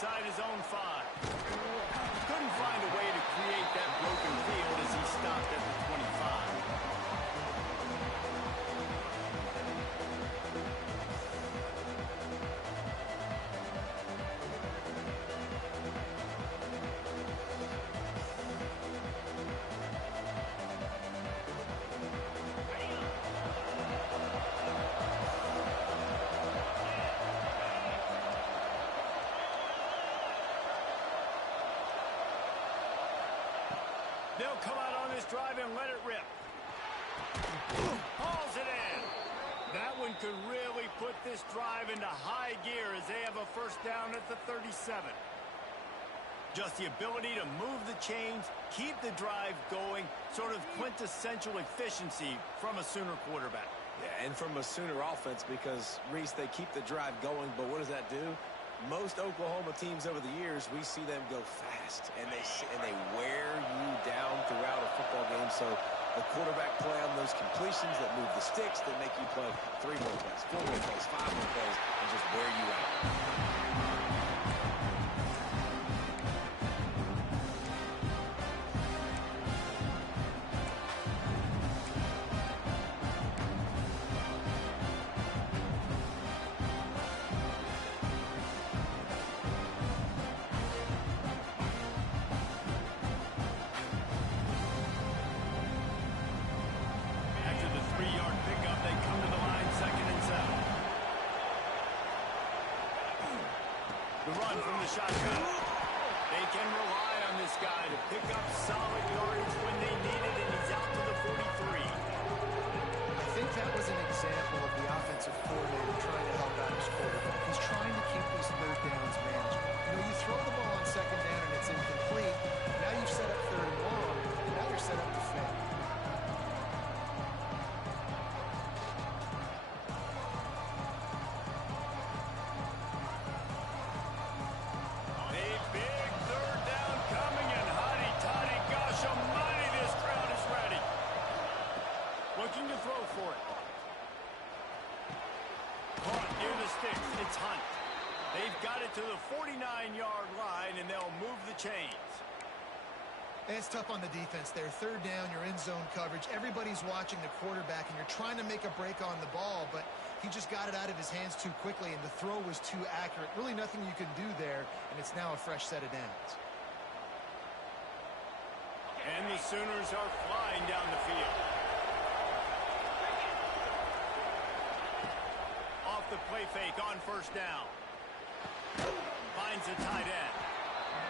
inside his own 5. Couldn't find a way to create that broken field as he stopped at the 25. They'll come out on this drive and let it rip. Hauls it in. That one could really put this drive into high gear as they have a first down at the 37. Just the ability to move the chains, keep the drive going, sort of quintessential efficiency from a Sooner quarterback. Yeah, and from a Sooner offense because, Reese, they keep the drive going, but what does that do? Most Oklahoma teams over the years, we see them go fast, and they wear you down throughout a football game. So the quarterback play on those completions that move the sticks, that make you play 3 more plays, 4 more plays, 5 more plays, and just wear you out. The run from the shotgun. They can rely on this guy to pick up solid yardage when they need it, and he's out to the 43. I think that was an example of the offensive coordinator trying to help out his quarterback. He's trying to keep these third downs manageable. You know, you throw the ball on second down and it's incomplete. Now you've set up third and long, and now you're set up to fail. Looking to throw for it. Caught near the sticks. It's Hunt. They've got it to the 49-yard line, and they'll move the chains. It's tough on the defense there. Third down, you're in zone coverage. Everybody's watching the quarterback, and you're trying to make a break on the ball, but he just got it out of his hands too quickly, and the throw was too accurate. Really nothing you can do there, and it's now a fresh set of downs. And the Sooners are flying down the field. Off the play fake on first down. Finds a tight end.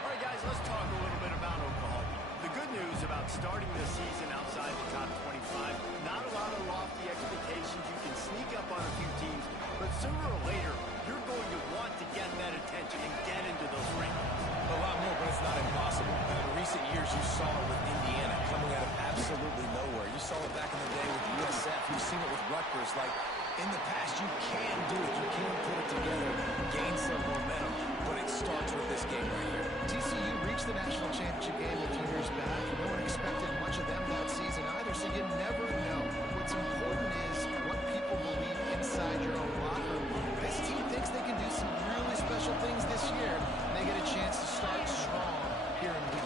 All right, guys, let's talk a little bit about Oklahoma. The good news about starting the season outside the top 25, not a lot of lofty expectations. You can sneak up on a few teams, but sooner or later, you're going to want to get that attention and get into those rankings. A lot more, but it's not impossible. In recent years, you saw it with Indiana coming out of absolutely nowhere. You saw it back in the day with USF. You've seen it with Rutgers. Like, in the past, you can do it. You can put it together, gain some momentum, but it starts with this game right here. TCU reached the national championship game a few years back. No one expected much of them that season either, so you never know. What's important is what people believe inside your own locker room. This team thinks they can do some really special things this year, and they get a chance to start strong here in week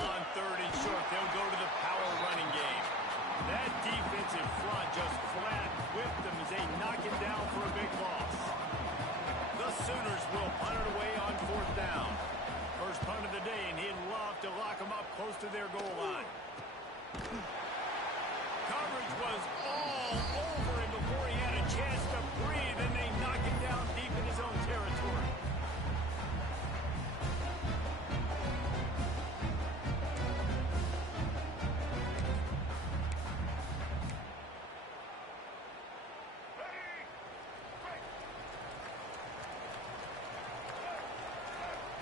1. On third and short, they'll go to the power running game. That defensive front just flat whipped them as they knock it down for a big loss. The Sooners will punt it away on fourth down. First punt of the day, and he'd love to lock them up close to their goal line. Coverage was all over him before he had a chance to breathe, and they knock it down deep in his own territory.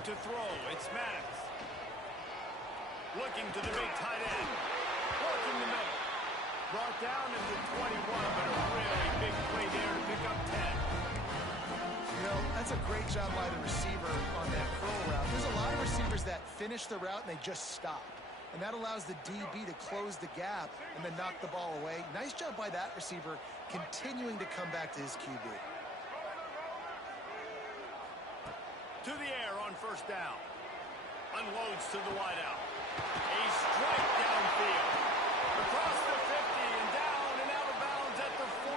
To throw, it's Maddox. Looking to the big tight end. Working the middle. Brought down at the 21, but a really big play there to pick up 10. You know, that's a great job by the receiver on that curl route. There's a lot of receivers that finish the route and they just stop. And that allows the DB to close the gap and then knock the ball away. Nice job by that receiver continuing to come back to his QB. To the air on first down. Unloads to the wideout. A strike downfield. Across the 50 and down and out of bounds at the 44.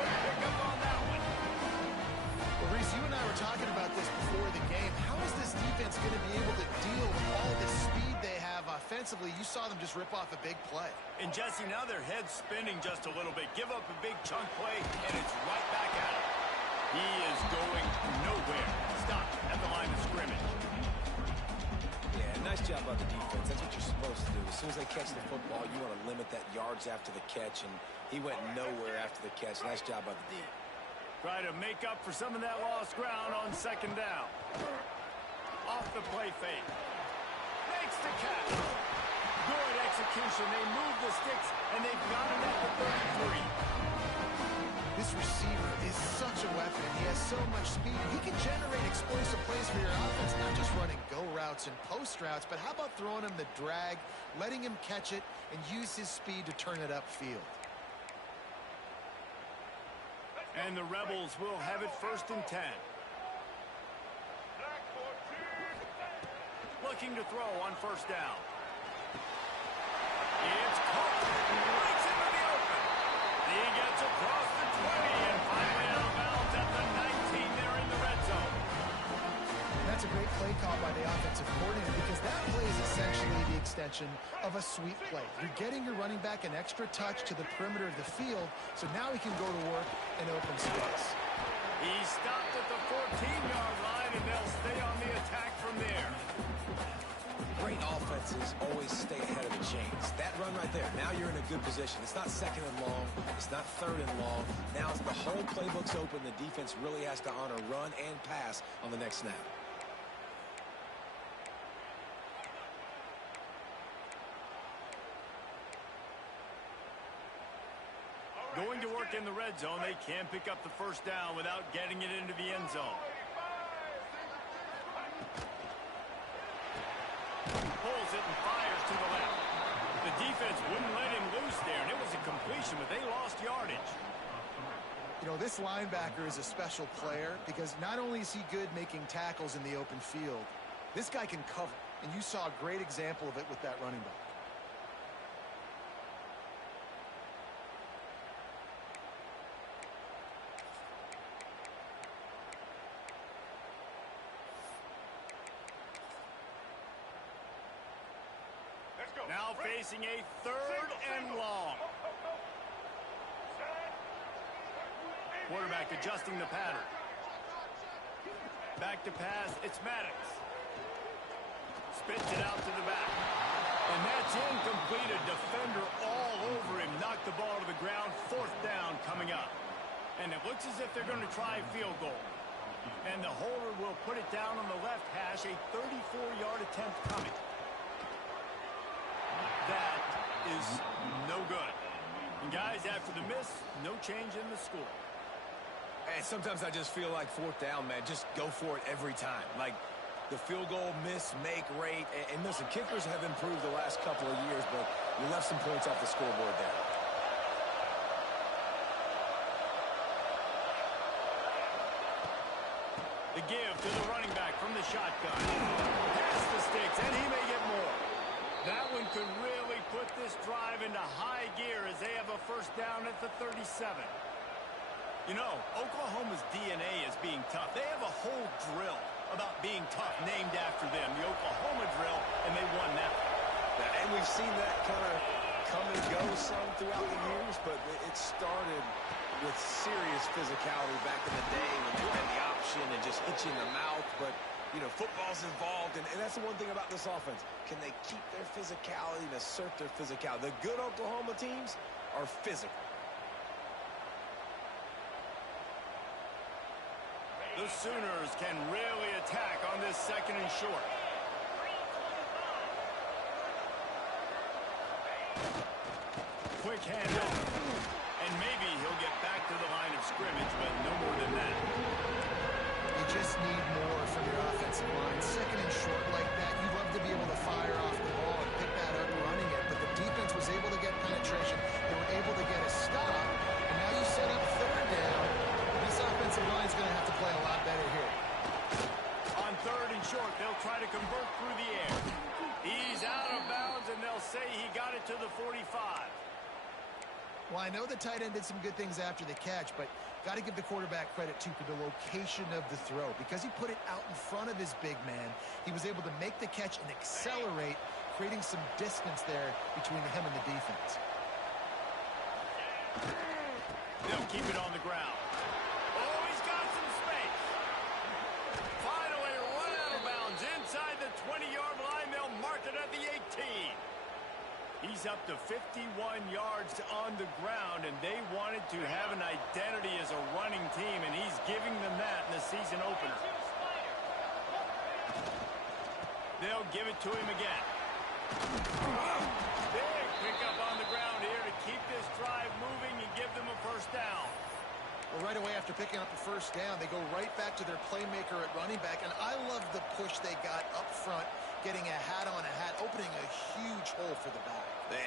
Good pickup on that one. Well, Reese, you and I were talking about this before the game. How is this defense going to be able to deal with all the speed they have offensively? You saw them just rip off a big play. And Jesse, now their head's spinning just a little bit. Give up a big chunk play, and it's right back at him. He is going nowhere. Stop at the line of scrimmage. Yeah, nice job by the defense. That's what you're supposed to do. As soon as they catch the football, you want to limit that yards after the catch, and he went nowhere after the catch. Nice job by the D. Try to make up for some of that lost ground on second down. Off the play fake. Makes the catch. Good execution. They move the sticks, and they've got it at the 33. This receiver is such a weapon. He has so much speed. He can generate explosive plays for your offense, not just running go routes and post routes, but how about throwing him the drag, letting him catch it, and use his speed to turn it upfield. And the Rebels will have it 1st and 10. Looking to throw on first down. It's caught. Breaks into the open. He gets across the 20 and finally out of bounds at the 19 there in the red zone. That's a great play call by the offensive coordinator because that play is essentially the extension of a sweep play. You're getting your running back an extra touch to the perimeter of the field, so now he can go to work in open space. He stopped at the 14-yard line, and they'll stay on the attack from there. Great offenses always stay ahead of the chains. That run right there, now you're in a good position. It's not 2nd and long. It's not 3rd and long. Now the whole playbook's open. The defense really has to honor run and pass on the next snap. Going to work in the red zone. They can pick up the first down without getting it into the end zone. Pulls it and fires to the left. The defense wouldn't let him loose there, and it was a completion, but they lost yardage. You know, this linebacker is a special player because not only is he good making tackles in the open field, this guy can cover, and you saw a great example of it with that running back. Now facing a 3rd and long. Quarterback adjusting the pattern. Back to pass, it's Maddox. Spits it out to the back. And that's incomplete. A defender all over him. Knocked the ball to the ground. 4th down coming up. And it looks as if they're going to try a field goal. And the holder will put it down on the left hash. A 34-yard attempt coming. That is no good. And guys, after the miss, no change in the score. And sometimes I just feel like 4th down, man. Just go for it every time. Like the field goal miss, make rate. And listen, kickers have improved the last couple of years, but you left some points off the scoreboard there. The give to the running back from the shotgun. Past the sticks, and he may get more. That one could really put this drive into high gear as they have a first down at the 37. You know, Oklahoma's DNA is being tough. They have a whole drill about being tough named after them, the Oklahoma drill, and they won that. And we've seen that kind of come and go some throughout the years, but it started with serious physicality back in the day when they had the option and just hit you in the mouth. But you know, football's involved, and that's the one thing about this offense. Can they keep their physicality and assert their physicality? The good Oklahoma teams are physical. The Sooners can really attack on this 2nd and short. Quick handoff. And maybe he'll get back to the line of scrimmage, but no more than that. You just need more from your offensive line. 2nd and short like that, you'd love to be able to fire off the ball and pick that up running it, but the defense was able to get penetration. They were able to get a stop, and now you set up 3rd down. This offensive line is going to have to play a lot better here. 45. Well, I know the tight end did some good things after the catch, but got to give the quarterback credit, too, for the location of the throw. Because he put it out in front of his big man, he was able to make the catch and accelerate, creating some distance there between him and the defense. They'll keep it on the ground. Oh, he's got some space. Finally run out of bounds inside the 20-yard line. They'll mark it at the 18. He's up to 51 yards on the ground, and they wanted to have an identity as a running team, and he's giving them that in the season opener. They'll give it to him again. Big pickup on the ground here to keep this drive moving and give them a first down. Well, right away after picking up the first down, they go right back to their playmaker at running back, and I love the push they got up front, getting a hat on a hat, opening a huge hole for the back.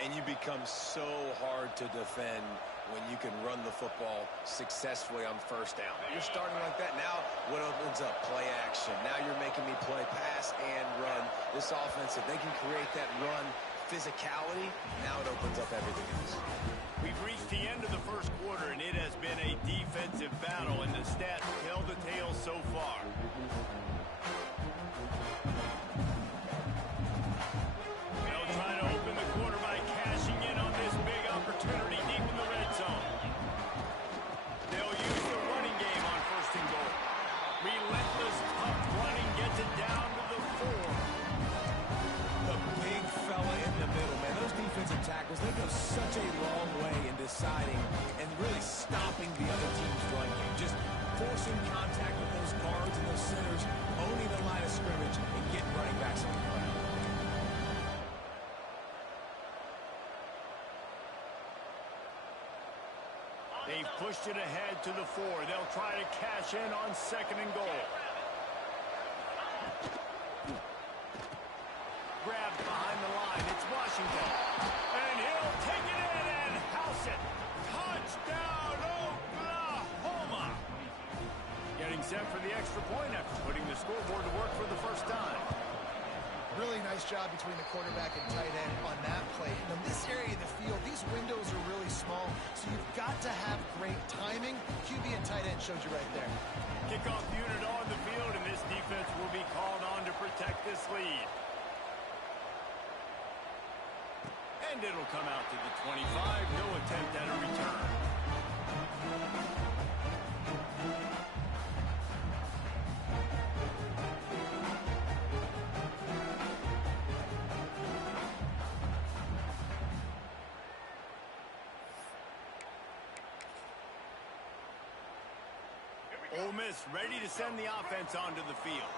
And you become so hard to defend when you can run the football successfully on first down. You're starting like that. Now what opens up? Play action. Now you're making me play pass and run. This offense, if they can create that run physicality, now it opens up everything else. We've reached the end of the first quarter, and it has been a defensive battle, and the stats tell the tale so far. They'll try to open the quarter by cashing in on this big opportunity deep in the red zone. They'll use the running game on first and goal. Relentless, tough running gets it down to the 4. The big fella in the middle, man. Those defensive tackles, they go such a long way in deciding and really stopping the other team's run game. Just forcing contact with those guards and those centers, owning the line of scrimmage, and getting running backs on the ground. They've pushed it ahead to the 4. They'll try to cash in on second and goal. Grabbed behind the line. It's Washington. And he'll take it in and house it. Touchdown, Oklahoma. Getting set for the extra point after putting the scoreboard to work for the first time. Really nice job between the quarterback and tight end on that play. In this area of the field, these windows are really small, so you've got to have great timing. QB and tight end showed you right there. Kickoff unit on the field, and this defense will be called on to protect this lead. And it'll come out to the 25. No attempt at a return. Ole Miss ready to send the offense onto the field.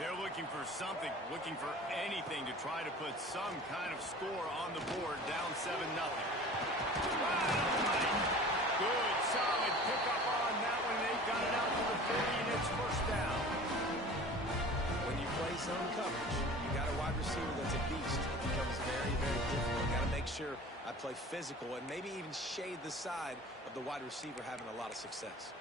They're looking for something, looking for anything to try to put some kind of score on the board, down 7-0. Good, solid pickup on that one. They've got it out to the 40, and it's first down. When you play zone coverage, you got a wide receiver that's a beast. It becomes very, very difficult. Got to make sure I play physical and maybe even shade the side of the wide receiver having a lot of success.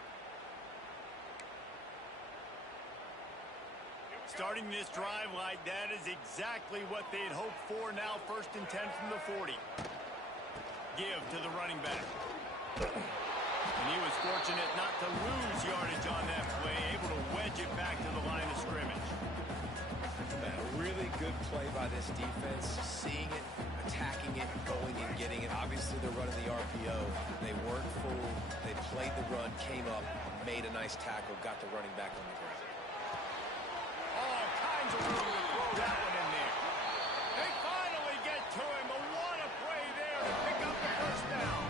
Starting this drive like that is exactly what they'd hoped for. Now 1st and 10 from the 40. Give to the running back. And he was fortunate not to lose yardage on that play, able to wedge it back to the line of scrimmage. A really good play by this defense, seeing it, attacking it, going and getting it. Obviously, they're running the RPO. They weren't fooled. They played the run, came up, made a nice tackle, got the running back on the ground. All kinds of room to throw that one in there. They finally get to him. But what a play there to pick up the first down.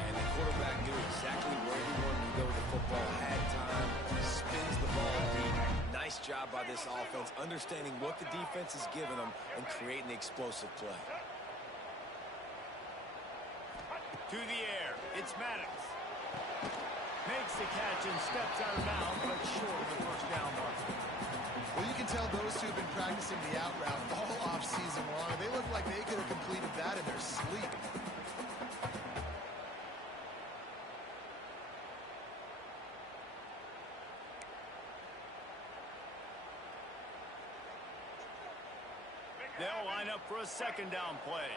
And the quarterback knew exactly where he wanted to go with the football, had time, spins the ball deep. Nice job by this offense, understanding what the defense is giving them and creating the explosive play. To the air. It's Maddox. Makes the catch and steps out of bounds, but short of the first down mark. Well, you can tell those two have been practicing the out route all off-season long. They look like they could have completed that in their sleep. They'll line up for a second down play.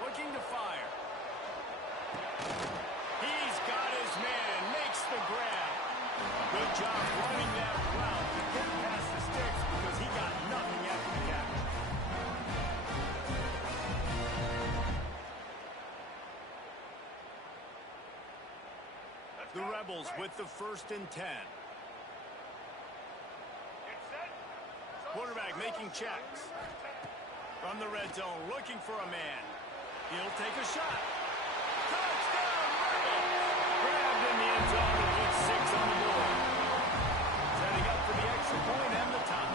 Looking to fire. He's got his man, makes the grab. Good job running that route to get past the sticks because he got nothing after the catch. The Rebels with the 1st and 10. Quarterback making checks. From the red zone, looking for a man. He'll take a shot. Touchdown, Rebels! Grabbed in the end zone and with 6 on the board. Setting up for the extra point and the tie.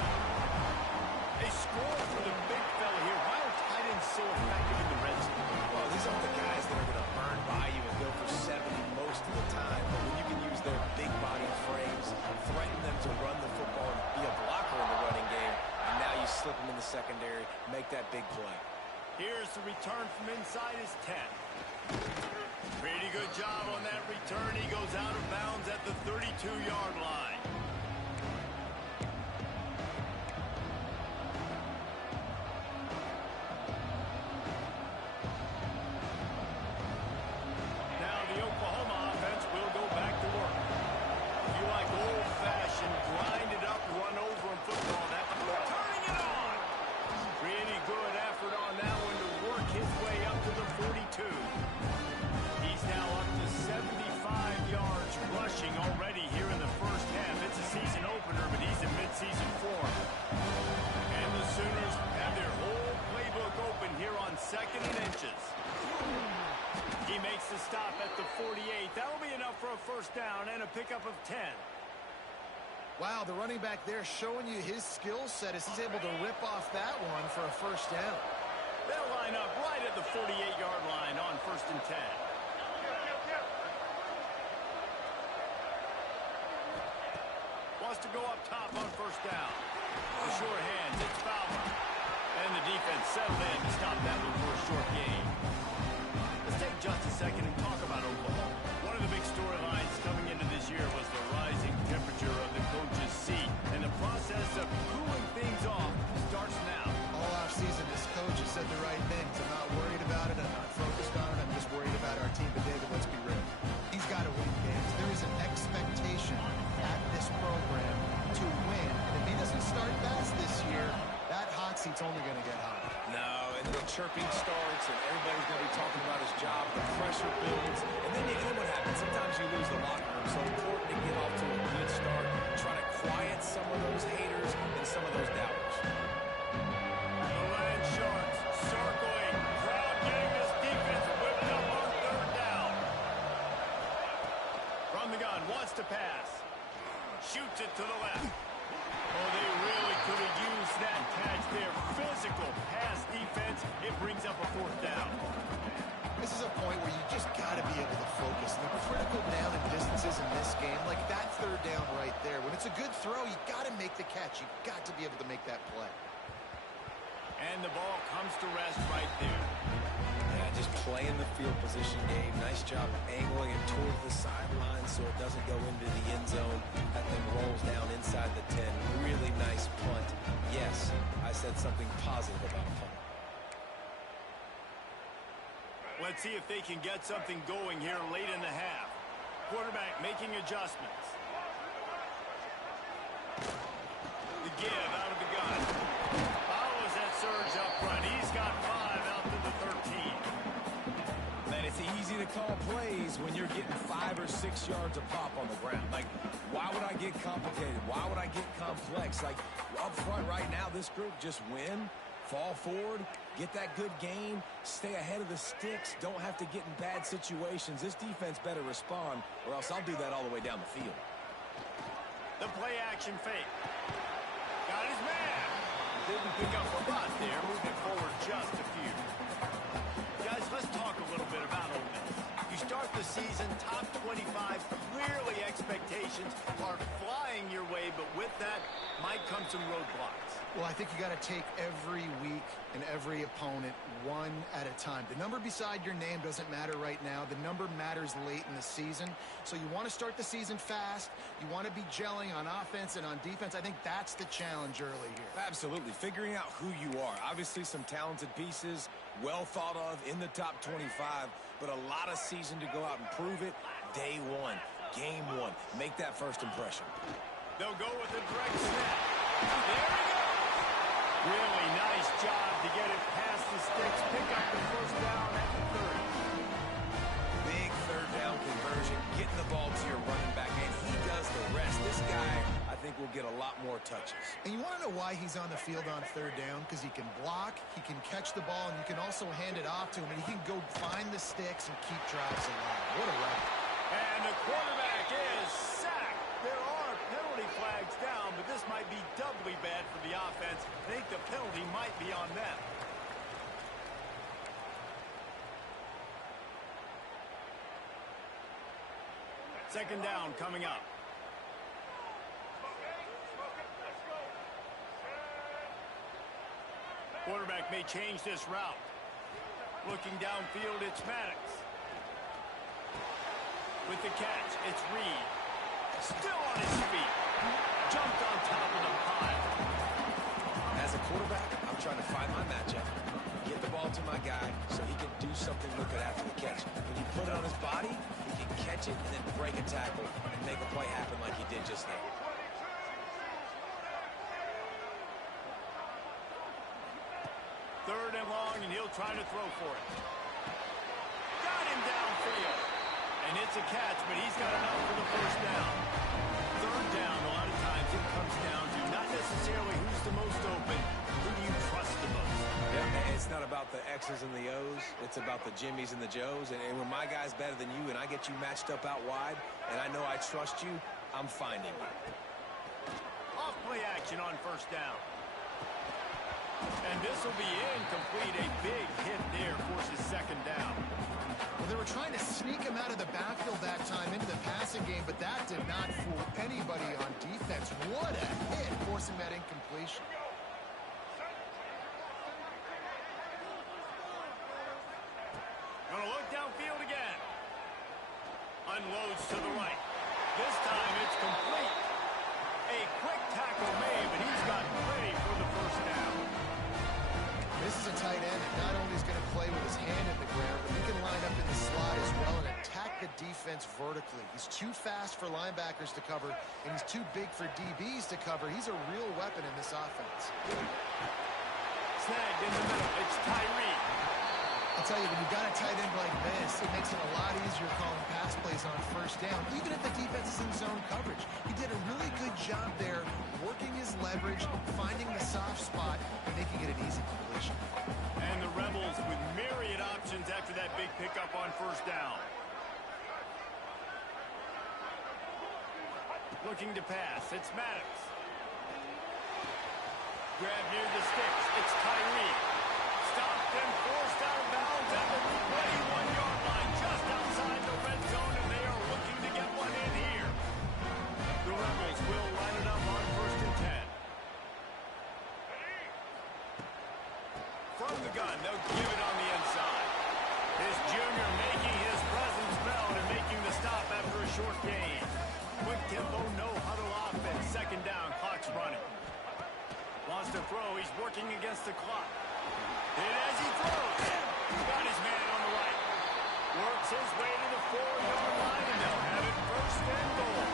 A score for the big fella here. Why are tight ends so effective in the red zone? Well, these aren't the guys that are going to burn by you and go for 70 most of the time. But when you can use their big body frames, threaten them to run the football and be a blocker in the running game, and now you slip them in the secondary, make that big play. Here's the return from inside his 10. Pretty good job on that return. He goes out of bounds at the 32-yard line. Now the Oklahoma offense will go back to work. If you like old-fashioned, grind-it-up, run-over in football, that's turning it on. Pretty good effort on that one to work his way up to the 42. He's now up to 75 yards rushing already here in the first half. It's a season opener, but he's in mid-season form. And the Sooners have their whole playbook open here on 2nd and inches. He makes the stop at the 48. That'll be enough for a first down and a pickup of 10. Wow, the running back there showing you his skill set as he's able to rip off that one for a first down. They'll line up right at the 48-yard line on 1st and 10. Wants to go up top on first down. The sure hands, it's Fowler. And the defense settled in to stop that one for a short gain. Let's take just a second and talk about Oklahoma. One of the big storylines coming into this year was the rising temperature of the coach's seat. And the process of cooling things off starts now. All offseason, this coach has said the right things. I'm not worried about it. I'm not focused on it. I'm just worried about our team. But David, let's be real. He's got to win games. There is an expectation at this program to win. And if he doesn't start fast this year, that hot seat's only going to get hot. No, and the chirping starts, and everybody's going to be talking about his job. The pressure builds, and then what happens? Sometimes you lose the locker room. So important to get off to a good start. Try to quiet some of those haters and some of those doubters. The Land Sharks circling. Crowd getting this defense whipped up on 3rd down. From the gun, wants to pass. Shoots it to the left. Oh, they really could have used that catch there. Physical pass defense. It brings up a 4th down. This is a point where you just got to be able to focus. The critical down and distances in this game, like that 3rd down right there. When it's a good throw, you got to make the catch. You got to be able to make that play. And the ball comes to rest right there. Yeah, just playing the field position game. Nice job angling it towards the sideline so it doesn't go into the end zone. That thing rolls down inside the 10. Really nice punt. Yes, I said something positive about punt. Let's see if they can get something going here late in the half. Quarterback making adjustments. The give out of the gun. Follows that surge up front. He's got 5 out to the 13. Man, it's easy to call plays when you're getting 5 or 6 yards of pop on the ground. Like, why would I get complicated? Why would I get complex? Like, up front right now, this group just win, fall forward, get that good gain, stay ahead of the sticks, don't have to get in bad situations. This defense better respond, or else I'll do that all the way down the field. The play action fake. Got his man. Didn't pick up a lot there, moving forward just a few. Guys, let's talk a little bit about Ole Miss. You start the season top 25, clearly expectations are flying your way, but with that, might come some roadblocks. Well, I think you got to take every week and every opponent one at a time. The number beside your name doesn't matter right now. The number matters late in the season. So you want to start the season fast. You want to be gelling on offense and on defense. I think that's the challenge early here. Absolutely. Figuring out who you are. Obviously some talented pieces, well thought of in the top 25, but a lot of season to go out and prove it. Day one, game one. Make that first impression. They'll go with a direct snap. There he goes. Really nice job to get it past the sticks. Pick up the first down at the 30. Big third down conversion. Getting the ball to your running back, and he does the rest. This guy, I think, will get a lot more touches. And you want to know why he's on the field on third down? Because he can block, he can catch the ball, and you can also hand it off to him, and he can go find the sticks and keep drives alive. What a weapon. And the quarterback is sacked. There are penalty flags down, but this might be doubly bad for the offense. I think the penalty might be on them. Second down coming up. Quarterback may change this route. Looking downfield, it's Maddox. With the catch, it's Reed. Still on his feet. Jumped on top of the pile. As a quarterback, I'm trying to find my matchup, get the ball to my guy so he can do something with it after the catch. When you put it on his body, he can catch it and then break a tackle and make a play happen like he did just now. Third and long, and he'll try to throw for it. Got him downfield. And it's a catch, but he's got enough for the first down. Third down, a lot of times it comes down to not necessarily who's the most open, who do you trust the most. Yeah, it's not about the X's and the O's. It's about the Jimmys and the Joes. And when my guy's better than you and I get you matched up out wide and I know I trust you, I'm finding you. Off play action on first down. And this will be incomplete. A big hit there forces second down. Well, they were trying to sneak him out of the backfield that time into the passing game, but that did not fool anybody on defense. What a hit, forcing that incompletion. Gonna look downfield again. Unloads to the right. This time it's complete. A quick tackle made, but he's got ready for the first down. This is a tight end that not only is going to play with his hand in the ground, but he can line up in the slot as well and attack the defense vertically. He's too fast for linebackers to cover, and he's too big for DBs to cover. He's a real weapon in this offense. Snagged in the middle. It's Tyree. I'll tell you, when you've got a tight end like this, it makes it a lot easier calling pass plays on first down, even if the defense is in zone coverage. He did a really good job there, working his leverage, finding the soft spot, and making it an easy completion. And the Rebels with myriad options after that big pickup on first down. Looking to pass. It's Maddox. Grab near the sticks. It's Tyree. Stopped and forced out of bounds at the 21-yard line, just outside the red zone, and they are looking to get one in here. The Rebels will line it up on first and 10. From the gun, they'll give it on the inside. This junior making his presence felt and making the stop after a short gain. Quick tempo, no huddle offense. Second down, clock's running. Wants to throw, he's working against the clock. And as he throws, got his man on the right. Works his way to the 4-yard line, and they'll have it first and goal.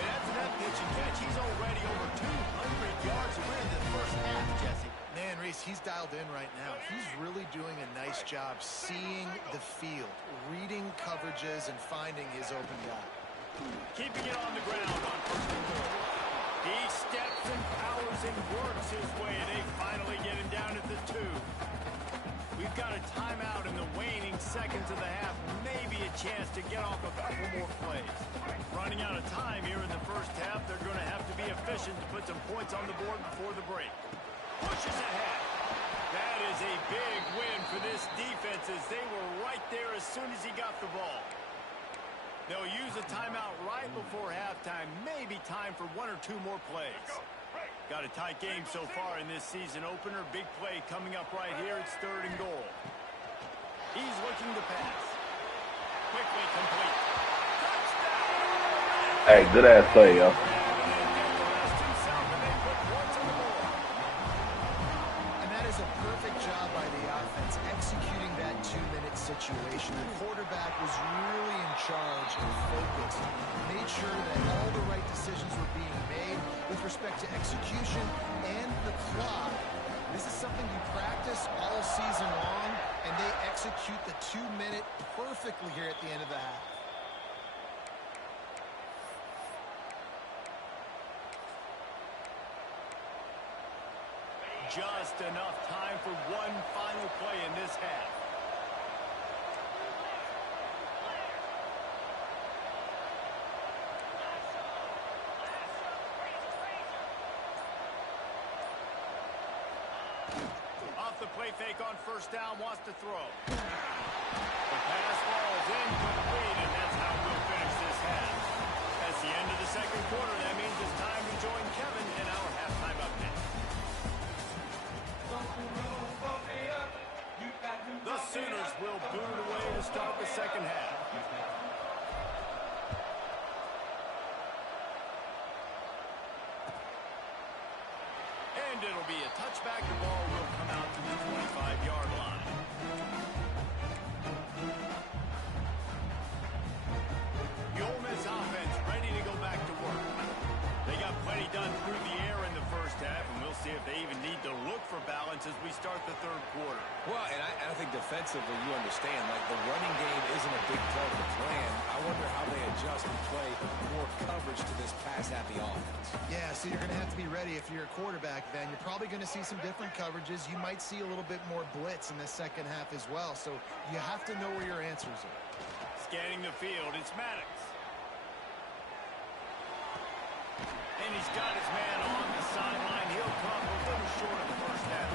And after that pitch and catch, he's already over 200 yards away in the first half, Jesse. Man, Reese, he's dialed in right now. He's really doing a nice job seeing the field, reading coverages, and finding his open guy. Keeping it on the ground on first and goal. He steps and powers and works his way, and they finally get him down at the 2. We've got a timeout in the waning seconds of the half, maybe a chance to get off a couple more plays. Running out of time here in the first half, they're going to have to be efficient to put some points on the board before the break. Pushes ahead. That is a big win for this defense as they were right there as soon as he got the ball. They'll use a timeout right before halftime. Maybe time for one or two more plays. Got a tight game so far in this season opener. Big play coming up right here. It's 3rd and goal. He's looking to pass. Quickly complete. Touchdown! Hey, good ass play, yo. And that is a perfect job by the offense, executing that 2-minute situation. The quarterback was really in charge and focused. Made sure that all the right decisions were being made with respect to execution and the clock. This is something you practice all season long, and they execute the 2-minute perfectly here at the end of the half. Just enough time for one final play in this half. Off the play fake on 1st down, wants to throw. The pass falls incomplete, and that's how we'll finish this half. That's the end of the 2nd quarter. That means it's time to join Kevin in our halftime update. The Sooners will boot away to start the 2nd half. And it'll be a touchback. The ball will come out to the 25-yard line. The Ole Miss offense ready to go back to work. They got plenty done through the air in the 1st half, and we'll see if they even need to look for balance as we start the 3rd quarter. Well, and I think defensively you understand, like the running game isn't a big part of the plan. I wonder how they adjust and play more coverage to this pass-happy offense. Yeah, so you're going to have to be ready if you're a quarterback, then. You're probably going to see some different coverages. You might see a little bit more blitz in the 2nd half as well, so you have to know where your answers are. Scanning the field, it's Maddox. And he's got his man on the sideline. He'll come a little short of the 1st half.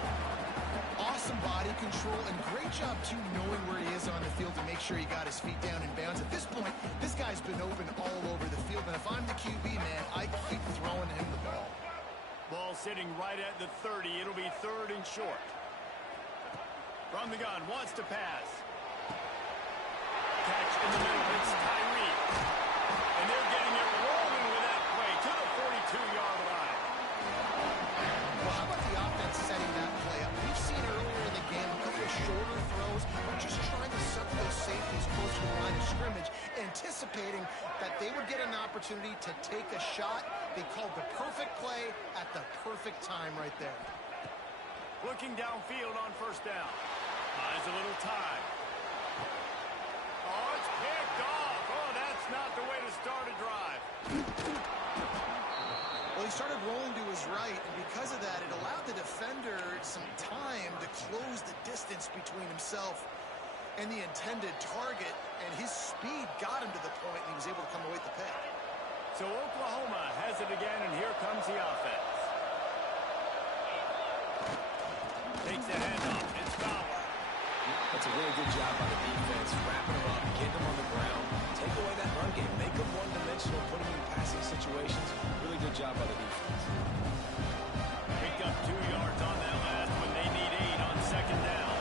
Awesome body control and great job, too, knowing where he is on the field to make sure he got his feet down in bounds. At this point, this guy's been open all over the field, and if I'm the QB, man, I keep throwing him the ball. Ball sitting right at the 30. It'll be 3rd and short. From the gun, wants to pass. Catch in the middle, it's Tyree. And they're getting it rolling with that play to the 42-yard line. Well, how about the offense setting that play up? We've seen earlier in the game a couple of shorter throws, or just trying to set those safeties close to the line of scrimmage, anticipating that they would get an opportunity to take a shot. They called the perfect play at the perfect time right there. Looking downfield on 1st down. Buys a little time. Oh, it's picked off. Oh, that's not the way to start a drive. Well, he started rolling to his right, and because of that, it allowed the defender some time to close the distance between himself and the intended target, and his speed got him to the point, and he was able to come away with the pick. So Oklahoma has it again, and here comes the offense. Takes the handoff. It's Fowler. That's a really good job by the defense, wrapping them up, getting them on the ground, take away that run game, make them one-dimensional, put them in passing situations. Really good job by the defense. Picked up 2 yards on that last one. They need 8 on 2nd down.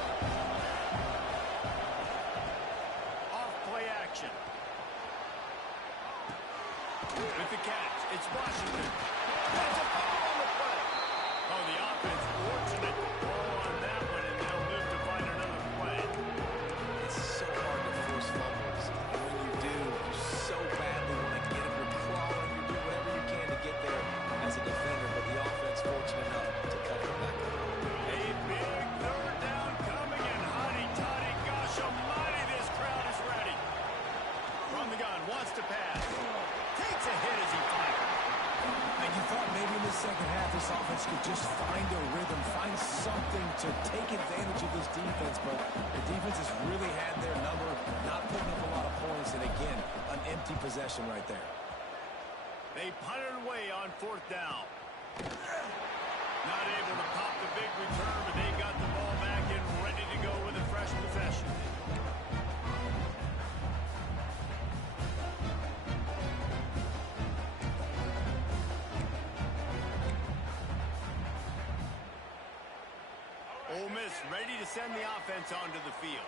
Off play action. With the catch, it's Washington. That's a foul on the play. Oh, the offense fortunate to fall on that one, and they'll live to find another play. It's so hard to force fumbles. And when you do, you so badly want to get them. You're crawling, you do whatever you can to get there as a defender, but the offense fortunate enough to cover it back up. A big 3rd down coming, and hotty-toddy, gosh almighty, this crowd is ready. From the gun, wants to pass. Takes a hit as he fires. And you thought maybe in the 2nd half this offense could just find a rhythm, find something to take advantage of this defense, but the defense has really had their number, not putting up a lot of points, and again, an empty possession right there. They punted away on 4th down. Not able to pop the big return, but they got the ball back and ready to go with a fresh possession. send the offense onto the field.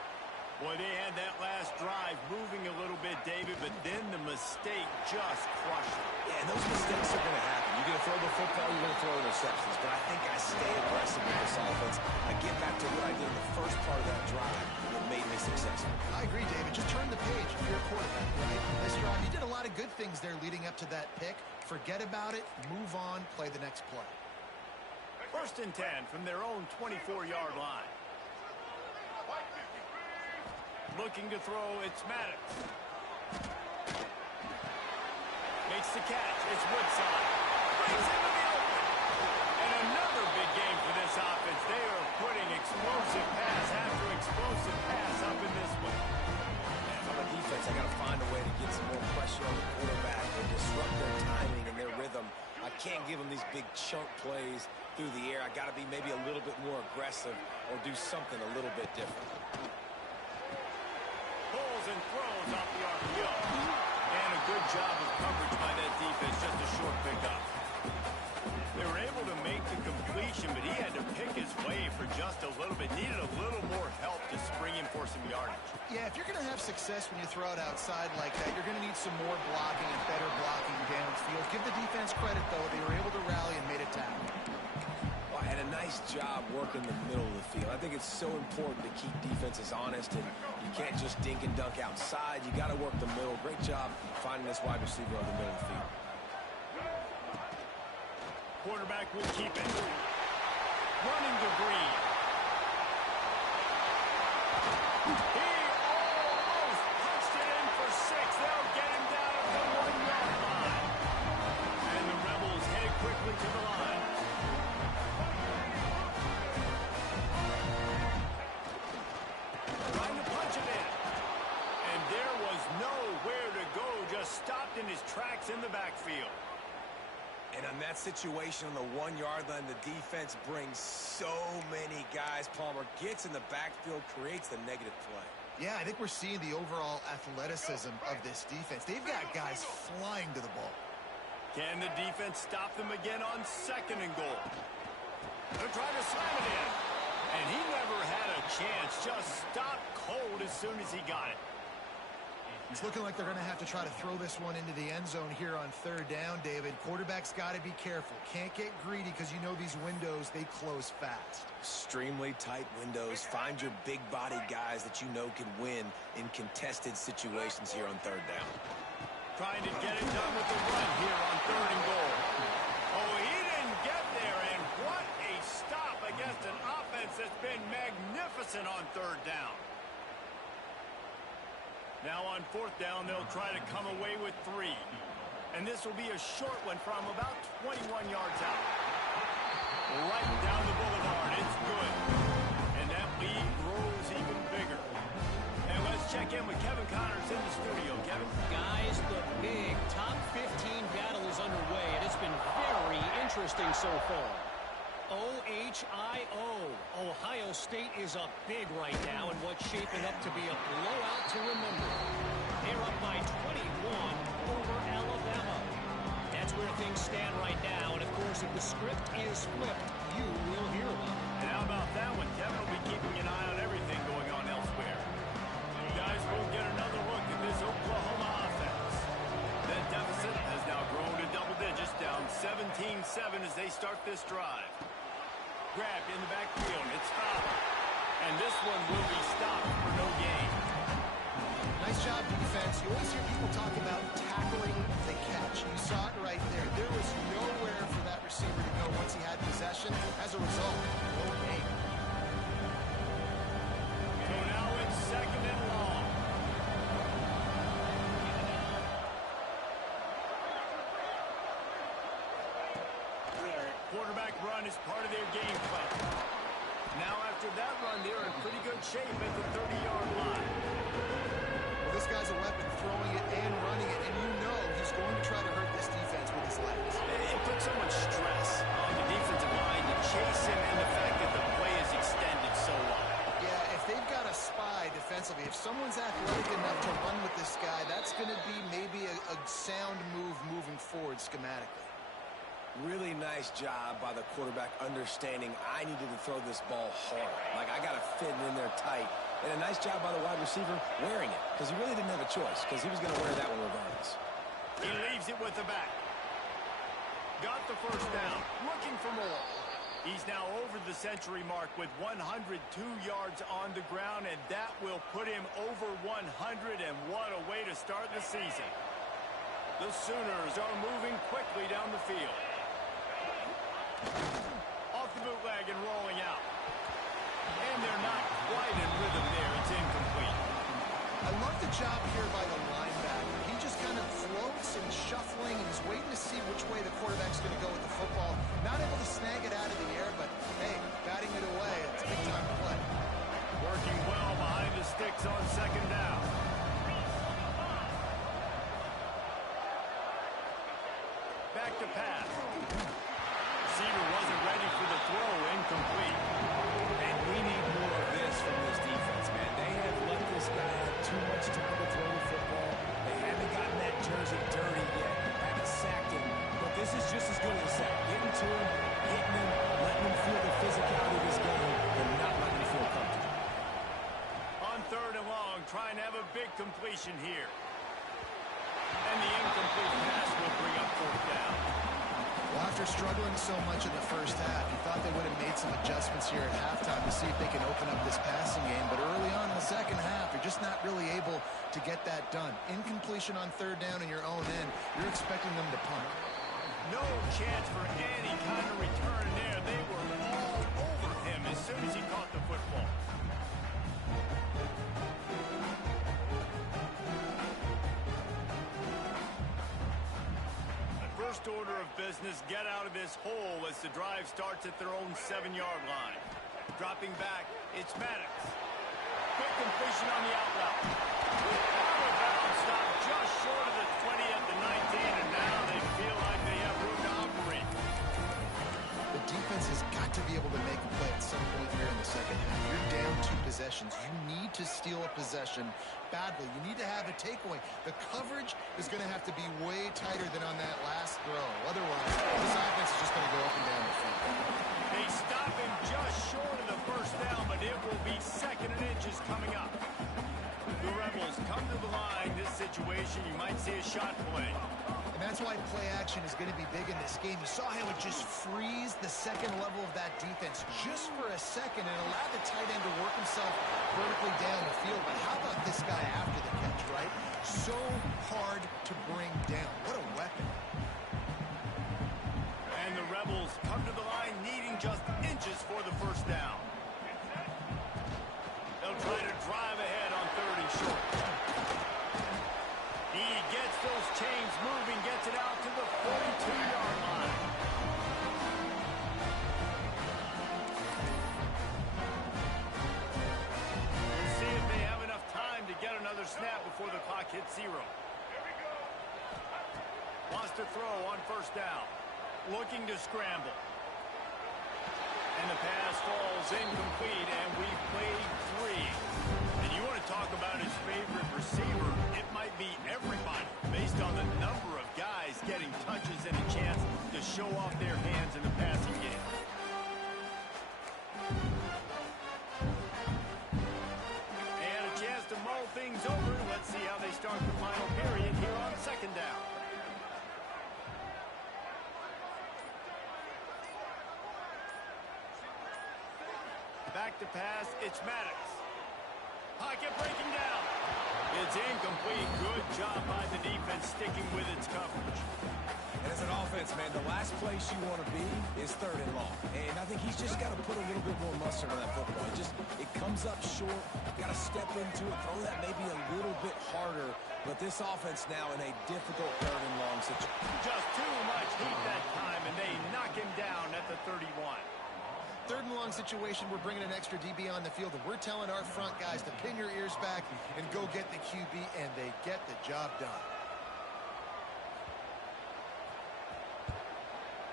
Boy, they had that last drive moving a little bit, David, but then the mistake just crushed them. Yeah, and those mistakes are going to happen. You're going to throw the football, you're going to throw interceptions. But I think I stay aggressive with this offense. I get back to what I did in the first part of that drive that made me successful. I agree, David. Just turn the page if you're a quarterback, right? This drive, you did a lot of good things there leading up to that pick. Forget about it, move on, play the next play. 1st and 10 from their own 24-yard line. Looking to throw, it's Maddox. Makes the catch, it's Woodside. Brings into the open. And another big game for this offense. They are putting explosive pass after explosive pass up in this one. And if I'm a defense, I got to find a way to get some more pressure on the quarterback or disrupt their timing and their rhythm. I can't give them these big chunk plays through the air. I got to be maybe a little bit more aggressive or do something a little bit different. Pulls and throws off the RPO. And a good job of coverage by that defense. Just a short pickup. They were able to make the completion, but he had to pick his way for just a little bit. Needed a little more help to spring him for some yardage. Yeah, if you're going to have success when you throw it outside like that, you're going to need some more blocking and better blocking downfield. Give the defense credit, though. They were able to rally and made a tackle. Well, and a nice job working the middle of the field. I think it's so important to keep defenses honest, and you can't just dink and dunk outside. You got to work the middle. Great job finding this wide receiver on the middle of the field. Quarterback will keep it. Running to Green. He almost punched it in for 6. They'll get him down at the 1-yard line. And the Rebels head quickly to the line. Trying to punch it in. And there was nowhere to go. Just stopped in his tracks in the backfield. And on that situation on the 1-yard line, the defense brings so many guys. Palmer gets in the backfield, creates the negative play. Yeah, I think we're seeing the overall athleticism of this defense. They've got guys flying to the ball. Can the defense stop them again on 2nd and goal? They'll try to slam it in. And he never had a chance. Just stopped cold as soon as he got it. It's looking like they're going to have to try to throw this one into the end zone here on 3rd down, David. Quarterback's got to be careful. Can't get greedy because you know these windows, they close fast. Extremely tight windows. Find your big body guys that you know can win in contested situations here on 3rd down. Trying to get it done with the run here on 3rd and goal. Oh, he didn't get there, and what a stop against an offense that's been magnificent on 3rd down. Now on 4th down, they'll try to come away with 3. And this will be a short one from about 21 yards out. Right down the boulevard. It's good. And that lead grows even bigger. And let's check in with Kevin Connors in the studio. Kevin? Guys, the big top 15 battle is underway, and it's been very interesting so far. OHIO. Ohio State is up big right now in what's shaping up to be a blowout to remember. They're up by 21 over Alabama. That's where things stand right now, and of course, if the script is flipped, you will hear about it. And how about that one? Kevin will be keeping an eye on everything going on elsewhere. You guys will get another look at this Oklahoma offense. That deficit has now grown to double digits, down 17-7 as they start this drive. Grabbed in the backfield. It's Fowler. And this one will be stopped for no gain. Nice job, defense. You always hear people talk about tackling the catch. You saw it right there. There was nowhere for that receiver to go once he had possession. As a result, no gain. So now it's 2nd and long. Quarterback run is part of their game plan. Now after that run, they're in pretty good shape at the 30-yard line. Well, this guy's a weapon, throwing it and running it, and you know he's going to try to hurt this defense with his legs. It puts so much stress on the defensive line to chase him and the fact that the play is extended so wide. Yeah, if they've got a spy defensively, if someone's athletic enough to run with this guy, that's going to be maybe a sound move moving forward schematically. Really nice job by the quarterback understanding I needed to throw this ball hard. Like, I got to fit it in there tight. And a nice job by the wide receiver wearing it, because he really didn't have a choice, because he was going to wear that one regardless. He leaves it with the back. Got the first down. Looking for more. He's now over the century mark with 102 yards on the ground, and that will put him over 100, and what a way to start the season. The Sooners are moving quickly down the field. Off the bootleg and rolling out. And they're not quite in rhythm there. It's incomplete. I love the job here by the linebacker. He just kind of floats and shuffling and is waiting to see which way the quarterback's going to go with the football. Not able to snag it out of the air, but, hey, batting it away. It's a big time play. Working well behind the sticks on second down. Back to pass. Receiver wasn't ready for the throw. Incomplete. And we need more of this from this defense, man. They have let this guy have too much time to throw the football. They haven't gotten that jersey dirty yet. Haven't sacked him. But this is just as good as a sack. Getting to him, hitting him, letting him feel the physicality of this game, and not letting him feel comfortable. On third and long, trying to have a big completion here. And the incomplete pass will bring up fourth down. Well, after struggling so much in the first half, you thought they would have made some adjustments here at halftime to see if they can open up this passing game. But early on in the second half, you're just not really able to get that done. Incompletion on third down in your own end, you're expecting them to punt. No chance for any kind of return there. They were all over him as soon as he caught the football. First order of business, get out of this hole as the drive starts at their own 7-yard line. Dropping back, it's Maddox. Quick completion on the out route. Out of bounds, stop just short of the 20 at the 19, and now they feel like they have room to operate. The defense has got to be able to make a play at some point here in the second half. You're down 2 possessions. You need to steal a possession badly. You need to have a takeaway. The coverage is going to have to be way tighter than on that last throw. Otherwise, this offense is just going to go up and down the field. They stop him just short of the first down, but it will be second and inches coming up. The Rebels come to the line. This situation, you might see a shot play. And that's why play action is going to be big in this game. You saw how it just frees the second level of that defense just for a second and allowed the tight end to work himself vertically down the field. But how about this guy after the catch, right? So hard to bring down. What a weapon. And the Rebels come to the line needing just inches for the first down. They'll try to drive ahead on third and short. He gets those chains moving, gets it out to the 42-yard line. We'll see if they have enough time to get another snap before the clock hits 0. Wants to throw on first down. Looking to scramble. And the pass falls incomplete, and we've played 3. And you want to talk about his favorite receiver, it might be everybody, based on the number of guys getting touches and a chance to show off their hands in the passing game. And a chance to mull things over. Let's see how they start the final period here on second down. Back to pass, it's Maddox. Pocket breaking down. It's incomplete. Good job by the defense sticking with its coverage. And as an offense, man, the last place you want to be is third and long. And I think he's just got to put a little bit more mustard on that football. It comes up short. Got to step into it, throw that maybe a little bit harder. But this offense now in a difficult third and long situation. Just too much heat that time, and they knock him down at the 31. Third and long situation, we're bringing an extra DB on the field, and we're telling our front guys to pin your ears back and go get the QB, and they get the job done.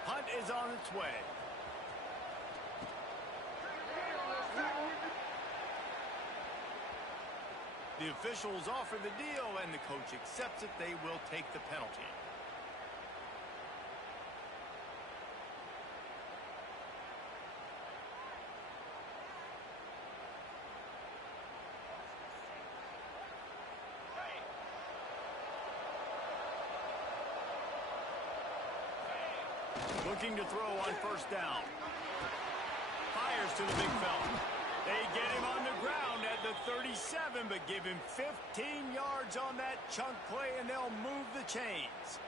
Hunt is on its way. The officials offer the deal, and the coach accepts it. They will take the penalty. Looking to throw on first down. Fires to the big fella. They get him on the ground at the 37, but give him 15 yards on that chunk play, and they'll move the chains.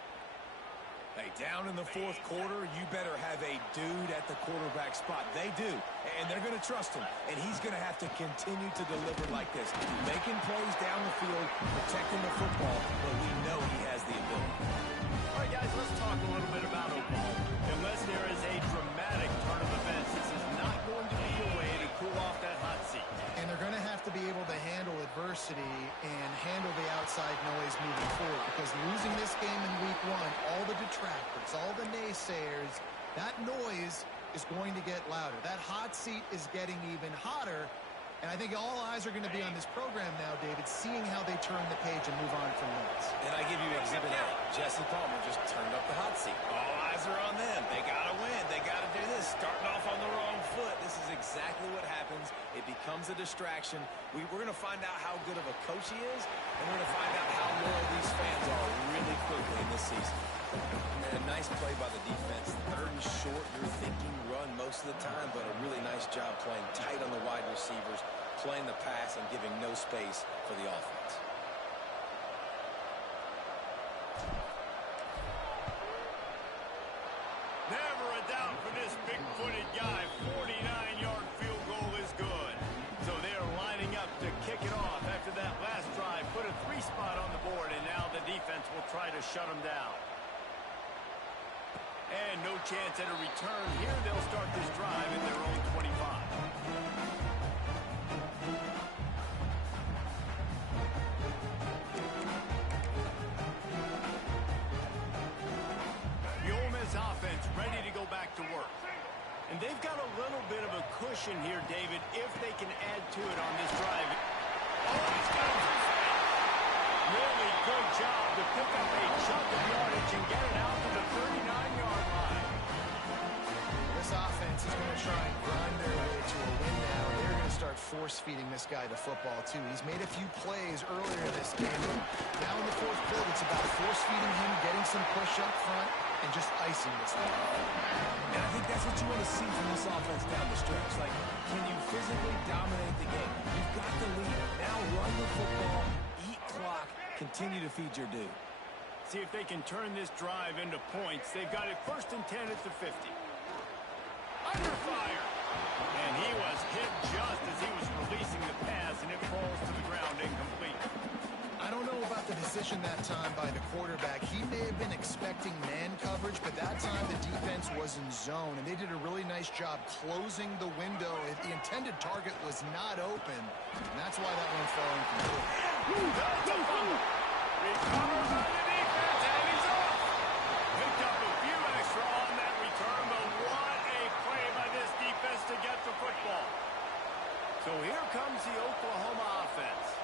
Hey, down in the fourth quarter, you better have a dude at the quarterback spot. They do, and they're going to trust him, and he's going to have to continue to deliver like this, making plays down the field, protecting the football, but we know he has the ability. All right, guys, let's talk a little bit about Oklahoma. Unless there is a dramatic turn of events, this is not going to be a way to cool off that hot seat. And they're going to have to be able to handle adversity and handle the outside noise moving forward, because losing this game in week one, all the detractors, all the naysayers, that noise is going to get louder. That hot seat is getting even hotter. And I think all eyes are going to be on this program now, David, seeing how they turn the page and move on from this. And I give you Exhibit A. Jesse Palmer just turned up the hot seat. All eyes are on them. They got to win. They got to do this. Starting off on the wrong foot. This is exactly what happens. It becomes a distraction. We're going to find out how good of a coach he is, and we're going to find out how loyal these fans are really quickly in this season. And a nice play by the defense. Third and short, you're thinking run most of the time, but a really nice job playing tight on the wide receivers, playing the pass, and giving no space for the offense. Never a doubt for this big-footed guy. 49-yard field goal is good. So they're lining up to kick it off after that last drive. Put a 3-spot on the board, and now the defense will try to shut them down. And no chance at a return here. They'll start this drive in their own 25. The Ole Miss offense ready to go back to work. And they've got a little bit of a cushion here, David, if they can add to it on this drive. Oh, he's got him through space. Really good job to pick up a chunk of yardage and get it out to the 39-yard line. This offense is going to try and grind their way to a win now. They're going to start force-feeding this guy the football, too. He's made a few plays earlier in this game. Now in the fourth quarter, it's about force-feeding him, getting some push up front, and just icing this thing. And I think that's what you want to see from this offense down the stretch. Like, can you physically dominate the game? You've got the lead. Now run the football, eat clock, continue to feed your dude. See if they can turn this drive into points. They've got it 1st and 10 at the 50. Under fire. And he was hit just as he was releasing the pass, and it falls to the ground incomplete. I don't know about the decision that time by the quarterback. He may have been expecting man coverage, but that time the defense was in zone, and they did a really nice job closing the window. The intended target was not open, and that's why that one fell incomplete. That's a fumble. Recovered by the defense, and he's off. Picked up a few extra on that return, but what a play by this defense to get the football. So here comes the Oklahoma offense.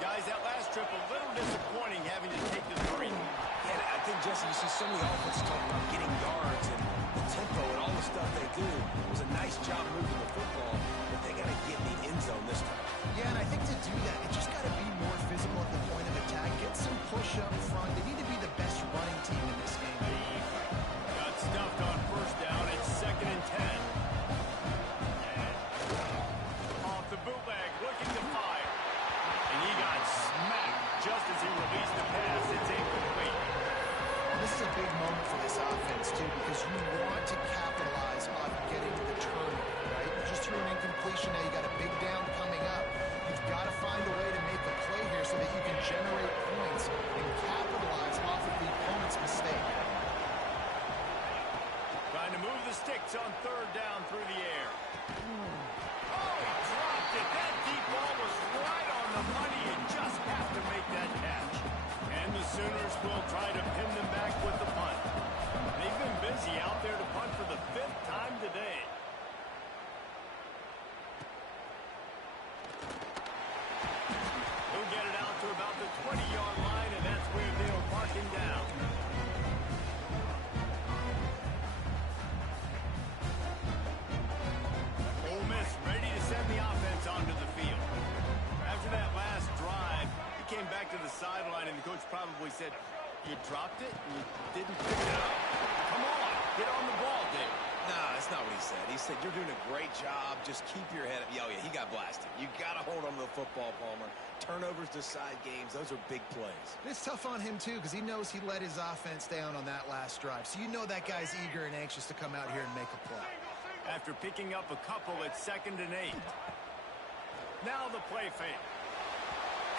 Guys, that last trip a little disappointing having to take the 3. And I think, Jesse, you see some of the offense talking about getting yards and the tempo and all the stuff they do. It was a nice job moving the football, but they got to get in the end zone this time. Yeah, and I think to do that, it just got to be more physical at the point of attack. Get some push up front. They need to be the best running team in this game. Got stuffed on first down. It's 2nd and 10. Off the bootleg, looking to fire. And he got smacked just as he released the pass. It's incomplete. This is a big moment for this offense, too, because you want to capitalize on getting the turnover, right? You just threw an incompletion. Now you got a big down coming up. You've got to find a way to make a play here so that you can generate points and capitalize off of the opponent's mistake. Trying to move the sticks on 3rd down through the air. Oh, he dropped it. That deep ball was right on the money. You just have to make that catch. And the Sooners will try to pin them back with the punt. They've been busy out there to punt for the 5th time today. He'll get it out to about the 20-yard line, and that's where they'll mark him down. Ole Miss ready to send the offense onto the field. After that last drive, he came back to the sideline, and the coach probably said, "You dropped it and you didn't pick it up. Come on, get on the ball, Dave. Nah, that's not what he said. He said, you're doing a great job. Just keep your head up. Oh, yeah, he got blasted. You got to hold on to the football, Palmer. Turnovers decide games. Those are big plays. It's tough on him, too, because he knows he let his offense down on that last drive. So you know that guy's eager and anxious to come out here and make a play. After picking up a couple, it's 2nd and 8. Now the play fake.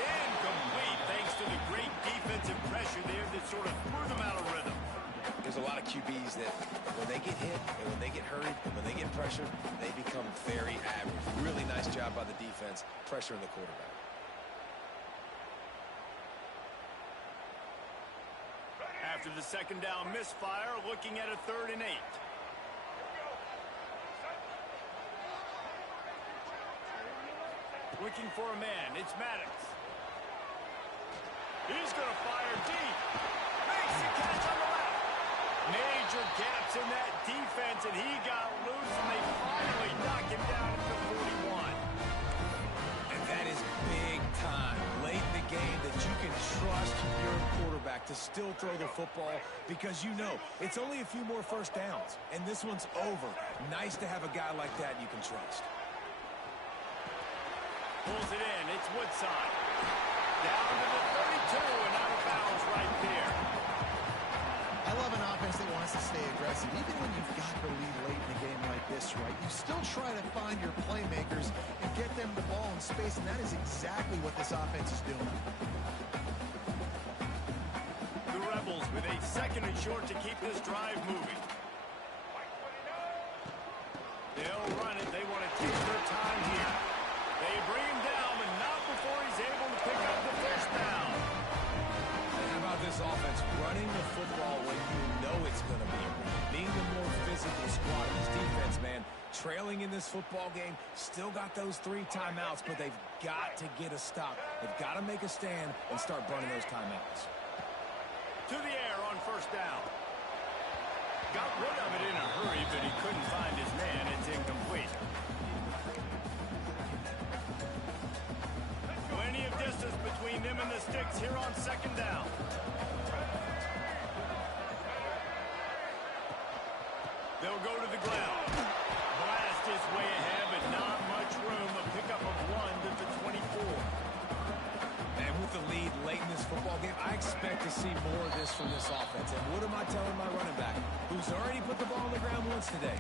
Incomplete, thanks to the great defensive pressure there that sort of threw them out of rhythm. There's a lot of QBs that when they get hit and when they get hurried and when they get pressured, they become very average. Really nice job by the defense pressuring the quarterback. After the 2nd down misfire, looking at a 3rd and 8. Looking for a man, it's Maddox. He's going to fire deep. Makes the catch on the left. Major gaps in that defense, and he got loose, and they finally knock him down at the 41. And that is big time late in the game that you can trust your quarterback to still throw the football because you know it's only a few more first downs, and this one's over. Nice to have a guy like that you can trust. Pulls it in. It's Woodside. Down to the 32 and out of bounds right there. I love an offense that wants to stay aggressive. Even when you've got the lead late in a game like this, right, you still try to find your playmakers and get them the ball in space, and that is exactly what this offense is doing. The Rebels with a 2nd and short to keep this drive moving. They'll run it. They want to take their time here. They bring him down, but not before he's able to pick up the 1st down. And how about this offense running the football when you know it's going to be a run? Being the more physical squad in this defense, man, trailing in this football game, still got those 3 timeouts, but they've got to get a stop. They've got to make a stand and start burning those timeouts. To the air on 1st down. Got rid of it in a hurry, but he couldn't find his man. It's incomplete. Plenty of distance between them and the sticks here on 2nd down. They'll go to the ground. Blast his way ahead, but not much room. A pickup of 1 to the 24. And with the lead late in this football game, I expect to see more of this from this offense. And what am I telling my running back, who's already put the ball on the ground once today?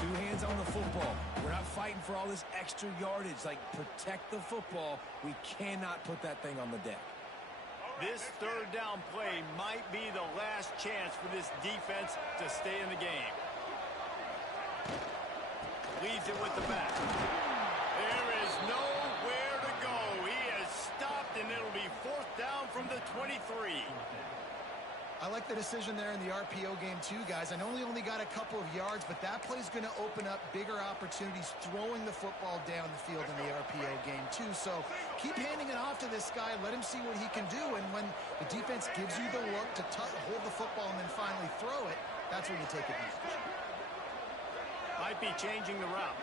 2 hands on the football. We're not fighting for all this extra yardage. Like, protect the football. We cannot put that thing on the deck. This 3rd down play might be the last chance for this defense to stay in the game. Leaves it with the back. There is nowhere to go. He has stopped, and it'll be 4th down from the 23. I like the decision there in the RPO game too, guys. I know he only got a couple of yards, but that play's going to open up bigger opportunities throwing the football down the field in the RPO game too. So keep handing it off to this guy. Let him see what he can do. And when the defense gives you the look to hold the football and then finally throw it, that's when you take advantage. Might be changing the route.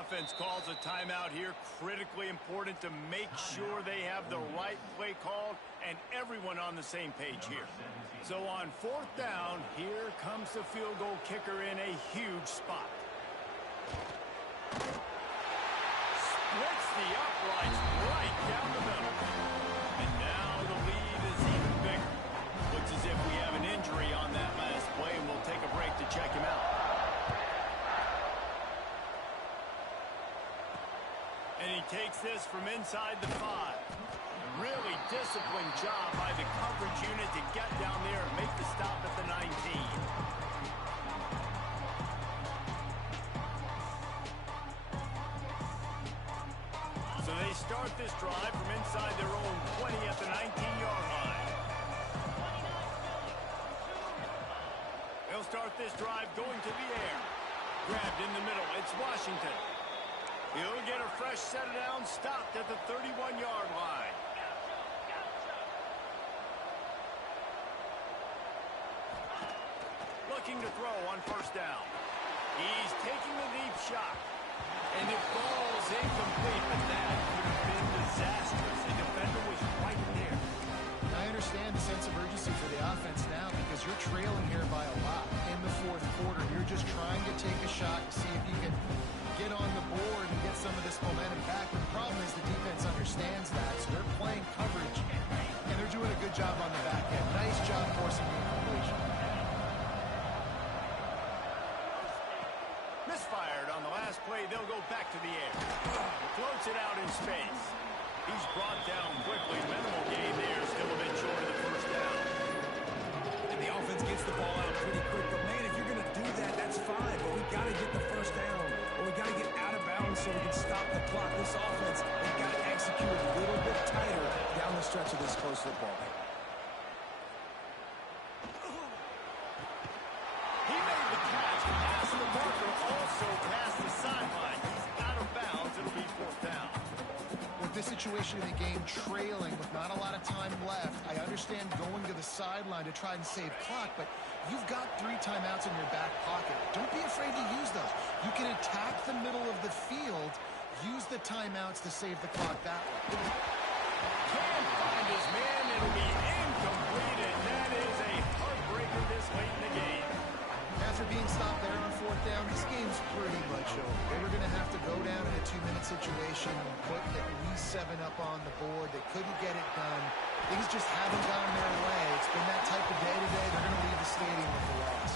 Offense calls a timeout here. Critically important to make sure they have the right play called and everyone on the same page here. So on 4th down, here comes the field goal kicker in a huge spot. Splits the uprights right down the middle. And now the lead is even bigger. Looks as if we have an injury on that last play, and we'll take a break to check him out. And he takes this from inside the 5. Really disciplined job by the coverage unit to get down there and make the stop at the 19. So they start this drive from inside their own 20 at the 19-yard line. They'll start this drive going to the air. Grabbed in the middle. It's Washington. He'll get a fresh set down, stopped at the 31-yard line. Looking to throw on 1st down. He's taking the deep shot. And it falls incomplete, but that could have been the disastrous. The defender was right there. I understand the sense of urgency for the offense now because you're trailing here by a lot in the fourth quarter. You're just trying to take a shot to see if you can get on the board and get some of this momentum back. But the problem is the defense understands that, so they're playing coverage, and they're doing a good job on the back end. Nice job forcing the incompletion. Misfired on the last play. They'll go back to the air. Floats it out in space. He's brought down quickly. Minimal gain there. Still a bit short of the first down. And the offense gets the ball out pretty quick. But, man, if you're going to do that, that's fine. But we've got to get the first down. Or we've got to get out of bounds so we can stop the clock. This offense, they've got to execute a little bit tighter down the stretch of this close football game. He made the catch. Pass the marker. Also past the sideline. He's out of bounds. It'll be fourth down. With this situation in the game, trailing with not a lot of time left, I understand going to the sideline to try and save clock, but you've got 3 timeouts in your back pocket. Don't be afraid to use those. You can attack the middle of the field, use the timeouts to save the clock that way. Can't find his man. It'll be incomplete, and that is a heartbreaker this late in the game. After being stopped there on fourth down, this game's pretty much over. They were going to have to go down in a 2-minute situation, put at least 7 up on the board. They couldn't get it done. Things just haven't gone their way. It's been that type of day today. They're going to leave the stadium with a loss.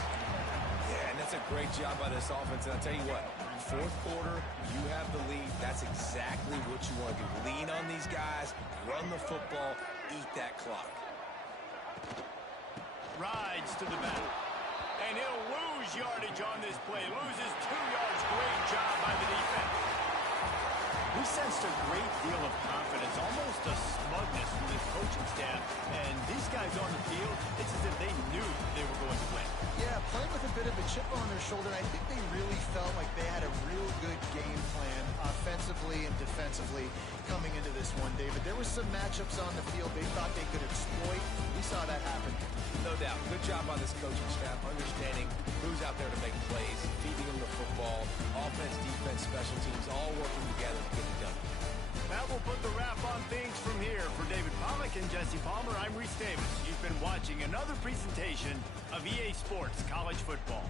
Yeah, and that's a great job by this offense. And I'll tell you what, fourth quarter, you have the lead. That's exactly what you want to do. Lean on these guys, run the football, eat that clock. Rides to the back. And he'll lose yardage on this play. Loses 2 yards. Great job by the defense. We sensed a great deal of confidence, almost a smugness from this coaching staff. And these guys on the field, it's as if they knew they were going to win. Yeah, playing with a bit of a chip on their shoulder. I think they really felt like they had a real good game plan offensively and defensively coming into this one, David. There were some matchups on the field they thought they could exploit. We saw that happen. No doubt. Good job on this coaching staff, understanding who's out there to make plays, feeding them the football, offense, defense, special teams, all working together to get it done. That will put the wrap on things from here. For David Pollack and Jesse Palmer, I'm Reese Davis. You've been watching another presentation of EA Sports College Football.